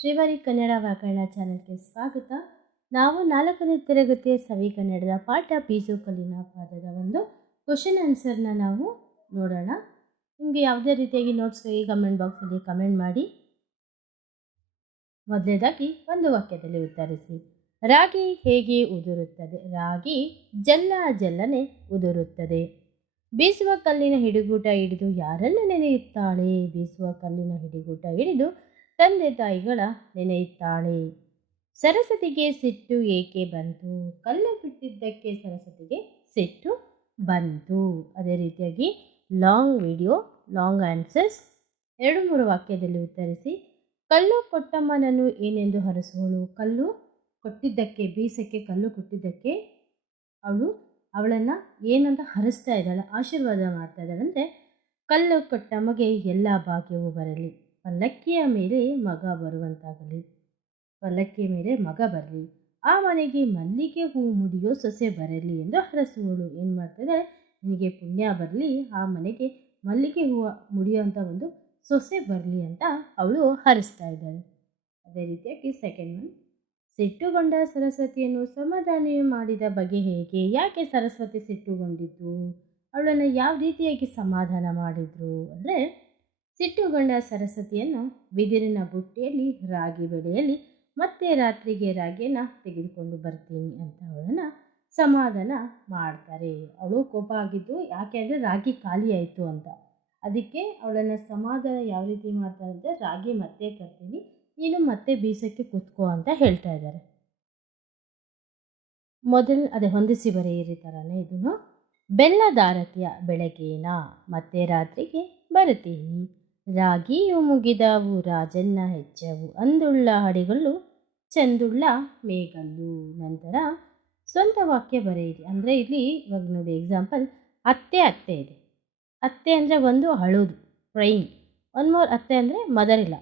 ಶ್ರೀವಾರಿ ಕನ್ನಡ ವ್ಯಾಕರಣ ಚಾನೆಲ್ಗೆ ಸ್ವಾಗತ. ನಾವು ನಾಲ್ಕನೇ ತರಗತಿಯ ಸವಿ ಕನ್ನಡದ ಪಾಠ ಬೀಜು ಕಲ್ಲಿನ ಪಾದದ ಒಂದು ಕ್ವಶನ್ ಆನ್ಸರ್ನ ನಾವು ನೋಡೋಣ. ನಿಮಗೆ ಯಾವುದೇ ರೀತಿಯಾಗಿ ನೋಟ್ಸ್ಗಾಗಿ ಕಮೆಂಟ್ ಬಾಕ್ಸಲ್ಲಿ ಕಮೆಂಟ್ ಮಾಡಿ. ಮೊದಲನೇದಾಗಿ ಒಂದು ವಾಕ್ಯದಲ್ಲಿ ಉತ್ತರಿಸಿ. ರಾಗಿ ಹೇಗೆ ಉದುರುತ್ತದೆ? ರಾಗಿ ಜಲ್ಲ ಜಲ್ಲನೆ ಉದುರುತ್ತದೆ. ಬೀಸುವ ಕಲ್ಲಿನ ಹಿಡಿಗೂಟ ಹಿಡಿದು ಯಾರನ್ನು ನೆನೆಯುತ್ತಾಳೆ? ಬೀಸುವ ಕಲ್ಲಿನ ಹಿಡಿಗೂಟ ಹಿಡಿದು ತಂದೆ ತಾಯಿಗಳ ನೆನೆಯುತ್ತಾಳೆ. ಸರಸ್ವತಿಗೆ ಸಿಟ್ಟು ಏಕೆ ಬಂತು? ಕಲ್ಲು ಬಿಟ್ಟಿದ್ದಕ್ಕೆ ಸರಸ್ವತಿಗೆ ಸಿಟ್ಟು ಬಂತು. ಅದೇ ರೀತಿಯಾಗಿ ಲಾಂಗ್ ವಿಡಿಯೋ ಲಾಂಗ್ ಆನ್ಸರ್ಸ್ ಎರಡು ಮೂರು ವಾಕ್ಯದಲ್ಲಿ ಉತ್ತರಿಸಿ, ಕಲ್ಲು ಕೊಟ್ಟಮ್ಮನನ್ನು ಏನೆಂದು ಹರಸುವಳು? ಕಲ್ಲು ಕೊಟ್ಟಿದ್ದಕ್ಕೆ, ಬೀಸಕ್ಕೆ ಕಲ್ಲು ಕೊಟ್ಟಿದ್ದಕ್ಕೆ ಅವಳು ಅವಳನ್ನು ಏನಂತ ಹರಿಸ್ತಾ ಇದ್ದಾಳೆ, ಆಶೀರ್ವಾದ ಮಾಡ್ತಾ ಇದ್ದಾಳೆ. ಅಂದರೆ ಕಲ್ಲು ಕೊಟ್ಟಮ್ಮಗೆ ಎಲ್ಲ ಭಾಗ್ಯವೂ ಬರಲಿ. ಪಲ್ಲಕ್ಕಿಯ ಮೇಲೆ ಮಗ ಬರುವಂತಾಗಲಿ. ಪಲ್ಲಕ್ಕಿಯ ಮೇಲೆ ಮಗ ಬರಲಿ. ಆ ಮನೆಗೆ ಮಲ್ಲಿಗೆ ಹೂ ಮುಡಿಯೋ ಸೊಸೆ ಬರಲಿ ಎಂದು ಹರಸುವಳು. ಏನು ಮಾಡ್ತಿದ್ದಾಳೆ? ನಿನಗೆ ಪುಣ್ಯ ಬರಲಿ. ಆ ಮನೆಗೆ ಮಲ್ಲಿಗೆ ಹೂವು ಮುಡಿಯೋಂಥ ಒಂದು ಸೊಸೆ ಬರಲಿ ಅಂತ ಅವಳು ಹರಿಸ್ತಾ ಇದ್ದಾಳೆ. ಅದೇ ರೀತಿಯಾಗಿ ಸೆಕೆಂಡ್ ಒನ್ ಸಿಟ್ಟುಗೊಂಡ ಸರಸ್ವತಿಯನ್ನು ಸಮಾಧಾನ ಮಾಡಿದ ಬಗೆ ಹೇಗೆ? ಯಾಕೆ ಸರಸ್ವತಿ ಸಿಟ್ಟುಗೊಂಡಿದ್ದು? ಅವಳನ್ನು ಯಾವ ರೀತಿಯಾಗಿ ಸಮಾಧಾನ ಮಾಡಿದ್ರು? ಅಂದರೆ ಸಿಟ್ಟುಗೊಂಡ ಸರಸ್ವತಿಯನ್ನು ಬಿದಿರಿನ ಬುಟ್ಟಿಯಲ್ಲಿ, ರಾಗಿ ಬೆಳೆಯಲ್ಲಿ ಮತ್ತೆ ರಾತ್ರಿಗೆ ರಾಗಿಯನ್ನು ತೆಗೆದುಕೊಂಡು ಬರ್ತೀನಿ ಅಂತ ಅವಳನ್ನು ಸಮಾಧಾನ ಮಾಡ್ತಾರೆ. ಅವಳು ಕೋಪ ಆಗಿದ್ದು, ಯಾಕೆ ಅಂದರೆ ರಾಗಿ ಖಾಲಿ ಆಯಿತು ಅಂತ. ಅದಕ್ಕೆ ಅವಳನ್ನು ಸಮಾಧಾನ ಯಾವ ರೀತಿ ಮಾಡ್ತಾರೆ ಅಂದರೆ, ರಾಗಿ ಮತ್ತೆ ತರ್ತೀನಿ, ನೀನು ಮತ್ತೆ ಬೀಸಕ್ಕೆ ಕುತ್ಕೋ ಅಂತ ಹೇಳ್ತಾ ಇದ್ದಾರೆ. ಮೊದಲು, ಅದೇ ಹೊಂದಿಸಿ ಬರೆಯಿರಿ ಥರನೇ ಇದನ್ನು ಬೆಲ್ಲದಾರತಿಯ ಬೆಳಗ್ಗೆನ ಮತ್ತೆ ರಾತ್ರಿಗೆ ಬರುತ್ತೀನಿ. ರಾಗಿಯು ಮುಗಿದವು, ರಾಜನ್ನ ಹೆಜ್ಜವು ಅಂದುಳ್ಳ ಹಡಿಗಳು ಚಂದುಳ್ಳ ಮೇಗಲ್ಲು ನಂತರ ಸ್ವಂತ ವಾಕ್ಯ ಬರೆಯಿರಿ. ಅಂದರೆ ಇಲ್ಲಿ ಇವಾಗ ನೋಡಿ ಎಕ್ಸಾಂಪಲ್ ಅತ್ತೆ ಅತ್ತೆ ಇದೆ. ಅತ್ತೆ ಅಂದರೆ ಒಂದು ಅಳೋದು ಪ್ರೈನ್ ಒನ್ ಮೋರ್ ಅತ್ತೆ ಅಂದರೆ ಮದರ್ ಇಲ್ಲ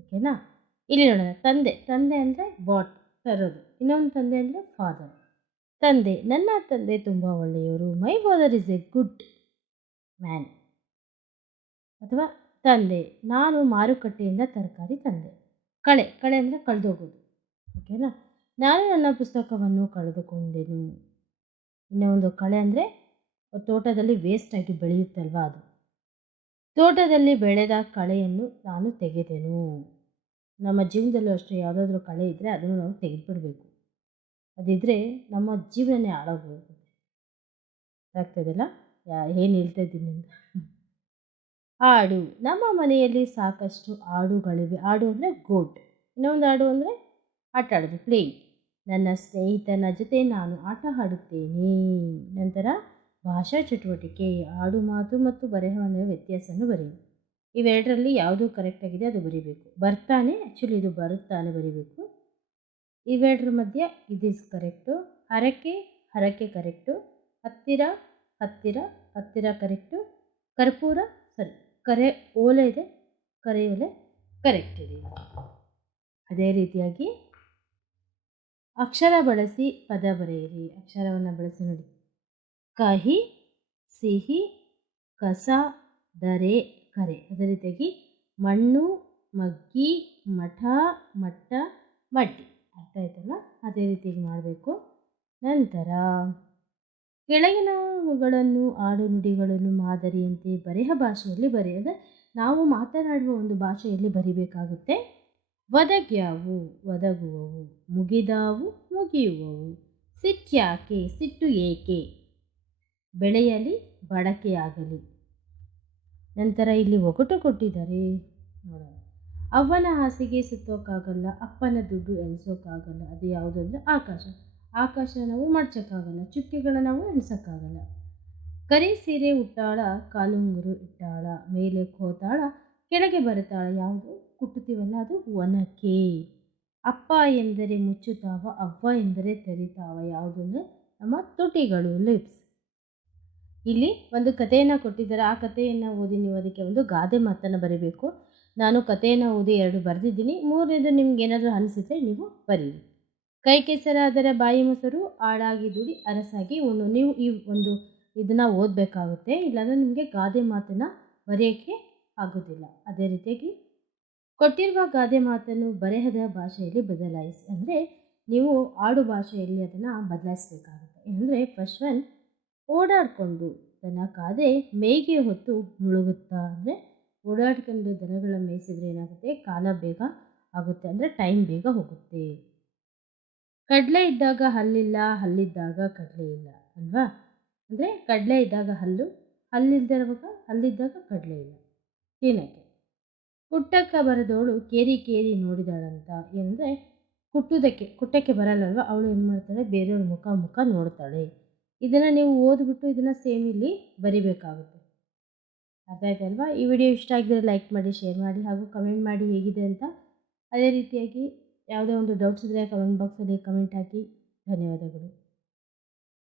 ಓಕೆನಾ ಇಲ್ಲಿ ನೋಡೋಣ. ತಂದೆ. ತಂದೆ ಅಂದರೆ ಬಾಟ್ ತರೋದು. ಇನ್ನೊಂದು ತಂದೆ ಅಂದರೆ ಫಾದರ್ ತಂದೆ, ನನ್ನ ತಂದೆ ತುಂಬ ಒಳ್ಳೆಯವರು. My father is a good man ಅಥವಾ ತಂದೆ. ನಾನು ಮಾರುಕಟ್ಟೆಯಿಂದ ತರಕಾರಿ ತಂದೆ. ಕಳೆ ಕಳೆ ಅಂದರೆ ಕಳೆದೋಗೋದು. ಓಕೆನಾ? ನಾನು ನನ್ನ ಪುಸ್ತಕವನ್ನು ಕಳೆದುಕೊಂಡೆನು. ಇನ್ನು ಒಂದು ಕಳೆ ಅಂದರೆ ತೋಟದಲ್ಲಿ ವೇಸ್ಟಾಗಿ ಬೆಳೆಯುತ್ತಲ್ವ ಅದು? ತೋಟದಲ್ಲಿ ಬೆಳೆದ ಕಳೆಯನ್ನು ನಾನು ತೆಗೆದೆನು. ನಮ್ಮ ಜೀವನದಲ್ಲೂ ಅಷ್ಟೇ ಯಾವುದಾದ್ರೂ ಕಳೆ ಇದ್ದರೆ ಅದನ್ನು ನಾವು ತೆಗೆದುಬಿಡಬೇಕು. ಅದಿದ್ದರೆ ನಮ್ಮ ಜೀವನನೇ ಹಾಳಾಗ್ಬೋದು ಆಗ್ತದಲ್ಲ ಏನು ಹೇಳ್ತಾ ಇದ್ದೀನಿ ಆಡು. ನಮ್ಮ ಮನೆಯಲ್ಲಿ ಸಾಕಷ್ಟು ಆಡುಗಳಿವೆ. ಆಡು ಅಂದರೆ ಗೋಟ್ ಇನ್ನೊಂದು ಆಡು ಅಂದರೆ ಆಟ ಆಡೋದು ಪ್ಲೇ ನನ್ನ ಸ್ನೇಹಿತನ ಜೊತೆ ನಾನು ಆಟ ಆಡುತ್ತೇನೆ. ನಂತರ ಭಾಷಾ ಚಟುವಟಿಕೆ, ಆಡು ಮಾತು ಮತ್ತು ಬರೆಹವನ್ನ ವ್ಯತ್ಯಾಸವನ್ನು ಬರೆಯಿರಿ ಇವೆರಡರಲ್ಲಿ ಯಾವುದು ಕರೆಕ್ಟಾಗಿದೆ ಅದು ಬರೀಬೇಕು. ಬರ್ತಾನೆ ಆ್ಯಕ್ಚುಲಿ ಇದು ಬರುತ್ತಾನೆ ಬರೀಬೇಕು. ಇವೆರಡರ ಮಧ್ಯೆ ಇದಿಸ್ ಕರೆಕ್ಟು ಹರಕೆ ಹರಕೆ ಕರೆಕ್ಟು ಹತ್ತಿರ ಹತ್ತಿರ ಹತ್ತಿರ ಕರೆಕ್ಟು ಕರ್ಪೂರ, ಸರಿ. ಕರೆ ಓಲೆ ಇದೆ ಕರೆಯೋಲೆ ಕರೆಕ್ಟ್ ಇದೆ. ಅದೇ ರೀತಿಯಾಗಿ ಅಕ್ಷರ ಬಳಸಿ ಪದ ಬರೆಯಿರಿ. ಅಕ್ಷರವನ್ನು ಬಳಸಿ ನೋಡಿ. ಕಹಿ, ಸಿಹಿ, ಕಸ, ದರೆ, ಕರೆ. ಅದೇ ರೀತಿಯಾಗಿ ಮಣ್ಣು, ಮಗ್ಗಿ, ಮಠ, ಮಟ್ಟ ಮಟ್ಟಿ ಅರ್ಥ ಆಯ್ತಲ್ಲ ಅದೇ ರೀತಿಯಾಗಿ ಮಾಡಬೇಕು. ನಂತರ ಕೆಳಗಿನವುಗಳನ್ನು ಆಡು ನುಡಿಗಳನ್ನು ಮಾದರಿಯಂತೆ ಬರೆಹ ಭಾಷೆಯಲ್ಲಿ ಬರೆಯದೆ ನಾವು ಮಾತನಾಡುವ ಒಂದು ಭಾಷೆಯಲ್ಲಿ ಬರಿಬೇಕಾಗುತ್ತೆ. ಒದಗ್ಯಾವು ಒದಗುವವು ಮುಗಿದಾವು, ಮುಗಿಯುವವು ಸಿಟ್ಟ್ಯಾಕೆ ಸಿಟ್ಟು ಏಕೆ? ಬೆಳೆಯಲಿ ಬಳಕೆಯಾಗಲಿ ನಂತರ ಇಲ್ಲಿ ಒಗಟು ಕೊಟ್ಟಿದ್ದಾರೆ. ನೋಡೋಣ. ಅವ್ವನ ಹಾಸಿಗೆ ಸುತ್ತೋಕ್ಕಾಗಲ್ಲ ಅಪ್ಪನ ದುಡ್ಡು ಎಣಿಸೋಕ್ಕಾಗಲ್ಲ ಅದು ಯಾವುದಂದ್ರೆ ಆಕಾಶ. ಆಕಾಶ ನಾವು ಮಡ್ಚೋಕ್ಕಾಗಲ್ಲ ಚುಕ್ಕಿಗಳ ನಾವು ಎಣಿಸೋಕ್ಕಾಗಲ್ಲ. ಕರಿ ಸೀರೆ ಉಟ್ಟಾಳ ಕಾಲುಂಗುರು ಇಟ್ಟಾಳ, ಮೇಲೆ ಕೋತಾಳ, ಕೆಳಗೆ ಬರುತ್ತಾಳ ಯಾವುದು ಕುಟ್ಟುತ್ತೀವಲ್ಲ ಅದು ಒನಕೆ. ಅಪ್ಪ ಎಂದರೆ ಮುಚ್ಚುತ್ತಾವ, ಅವ್ವ ಎಂದರೆ ತೆರಿತಾವ, ಯಾವುದು ಅಂದರೆ ನಮ್ಮ ತುಟಿಗಳು, ಲಿಪ್ಸ್. ಇಲ್ಲಿ ಒಂದು ಕಥೆಯನ್ನು ಕೊಟ್ಟಿದ್ದಾರೆ. ಆ ಕಥೆಯನ್ನು ಓದಿ ನೀವು ಅದಕ್ಕೆ ಒಂದು ಗಾದೆ ಮಾತನ್ನು ಬರೀಬೇಕು. ನಾನು ಕಥೆಯನ್ನು ಓದಿ ಎರಡು ಬರೆದಿದ್ದೀನಿ. ಮೂರನೇದು ನಿಮ್ಗೆ ಏನಾದರೂ ಅನಿಸಿದ್ರೆ ನೀವು ಬರೀರಿ. ಕೈ ಕೆಸರಾದರೆ ಬಾಯಿ ಮೊಸರು ಆಳಾಗಿ ದುಡಿ ಅರಸಾಗಿ ಉಣ್ಣು. ನೀವು ಈ ಒಂದು ಇದನ್ನು ಓದಬೇಕಾಗುತ್ತೆ. ಇಲ್ಲಾಂದರೆ ನಿಮಗೆ ಗಾದೆ ಮಾತನ್ನು ಬರೆಯೋಕ್ಕೆ ಆಗೋದಿಲ್ಲ. ಅದೇ ರೀತಿಯಾಗಿ ಕೊಟ್ಟಿರುವ ಗಾದೆ ಮಾತನ್ನು ಬರೆಹದ ಭಾಷೆಯಲ್ಲಿ ಬದಲಾಯಿಸಿ, ಅಂದರೆ ನೀವು ಆಡು ಭಾಷೆಯಲ್ಲಿ ಅದನ್ನು ಬದಲಾಯಿಸಬೇಕಾಗುತ್ತೆ. ಅಂದರೆ ಫಸ್ಟ್ ಒನ್ ಓಡಾಡಿಕೊಂಡು ದನ ಕಾದೆ ಮೇಯ್ಗೆ ಹೊತ್ತು ಮುಳುಗುತ್ತಾ, ಅಂದರೆ ಓಡಾಡ್ಕೊಂಡು ದನಗಳ ಮೇಯಿಸಿದ್ರೆ ಏನಾಗುತ್ತೆ? ಕಾಲ ಬೇಗ ಆಗುತ್ತೆ, ಅಂದರೆ ಟೈಮ್ ಬೇಗ ಹೋಗುತ್ತೆ. ಕಡಲೆ ಇದ್ದಾಗ ಹಲ್ಲಿಲ್ಲ, ಹಲ್ಲಿದ್ದಾಗ ಕಡಲೆ ಇಲ್ಲ ಅಲ್ವಾ? ಅಂದರೆ ಕಡಲೆ ಇದ್ದಾಗ ಹಲ್ಲು ಹಲ್ಲಿಲ್ದಿರುವಾಗ ಹಲ್ಲಿದ್ದಾಗ ಕಡಲೆ ಇಲ್ಲ. ಏನಕ್ಕೆ? ಕುಟ್ಟಕ್ಕ ಬರದವಳು ಕೇರಿ ಕೇರಿ ನೋಡಿದಾಳಂತ ಏನಂದರೆ ಕುಟ್ಟುವುದಕ್ಕೆ ಕುಟ್ಟಕ್ಕೆ ಬರಲ್ಲಲ್ವ? ಅವಳು ಏನು ಮಾಡ್ತಾಳೆ? ಬೇರೆಯವ್ರ ಮುಖ ಮುಖ ನೋಡ್ತಾಳೆ. ಇದನ್ನು ನೀವು ಓದ್ಬಿಟ್ಟು ಇದನ್ನು ಸೇಮ್ ಇಲ್ಲಿ ಬರಿಬೇಕಾಗುತ್ತೆ. ಅರ್ಥ ಆಯ್ತಲ್ವಾ ಈ ವಿಡಿಯೋ ಇಷ್ಟ ಆಗಿದ್ರೆ ಲೈಕ್ ಮಾಡಿ ಶೇರ್ ಮಾಡಿ ಹಾಗೂ ಕಮೆಂಟ್ ಮಾಡಿ ಹೇಗಿದೆ ಅಂತ ಅದೇ ರೀತಿಯಾಗಿ ಯಾವುದೇ ಒಂದು ಡೌಟ್ಸ್ ಇದ್ದರೆ ಕಮೆಂಟ್ ಬಾಕ್ಸಲ್ಲಿ ಕಮೆಂಟ್ ಹಾಕಿ. ಧನ್ಯವಾದಗಳು.